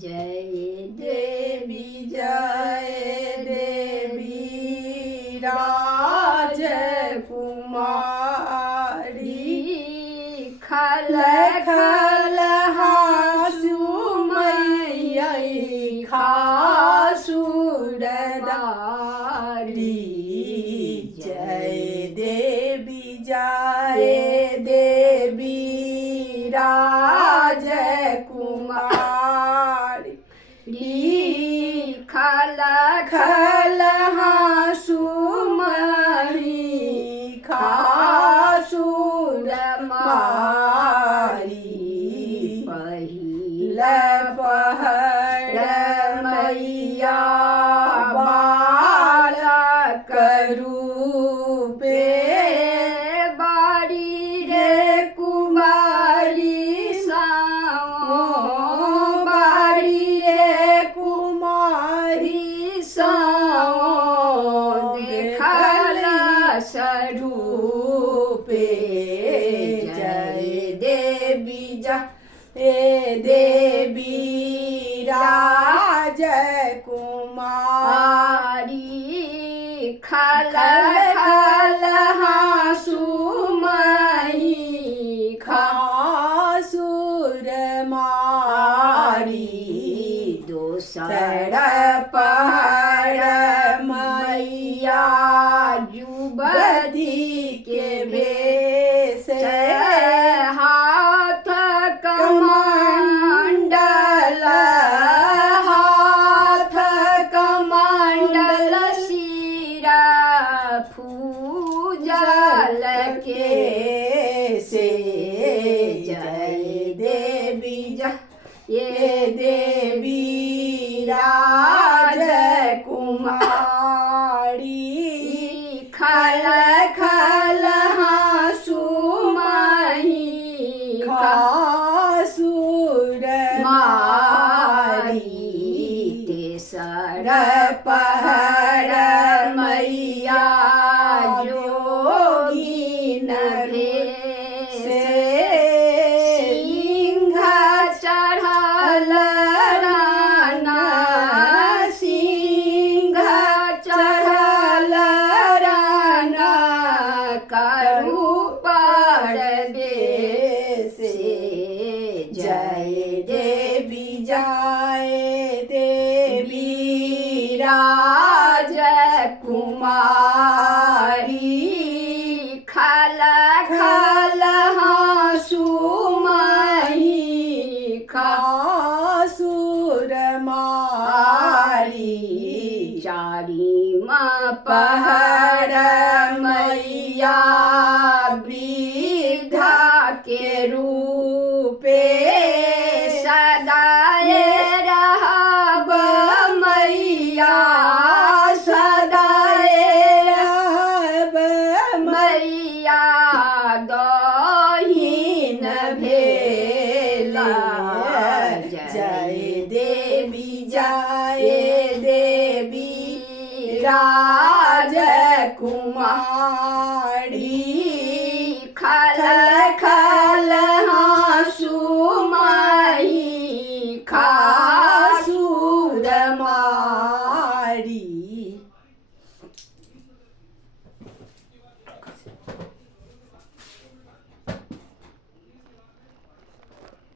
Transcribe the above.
जय देवी राजकुमारी खल खल हासु मैया खासुरदारी जय देवी राजकुमारी खल खल हासु मई खासुरमारी पहिल पहर मैया बालक रूपे बारी रे कुमारी साओ बारी रे कुमारी साओ देखल स्वरूपे जय देवी राजकुमारी खल खल हासु मई खासुरमारी दोसर पहर मैया युवती के भेष हाथ कमंडल सिरा फूजल के से जय देवी राजकुमारी खल खल हासु मई खासुरमारी तेसर पहर मैया जोगिन भेष सिंह चढ़ल राना सिंह चढ़ल राना करू पर देश जय देवी राजकुमारी खल खल हासु मई खासुरमारी चारिम पहर मैया वृद्धा के रूपे सदाए रहब मैया सदाए रहब मैया दहीन भेला जय देवी राजकुमारी खल खल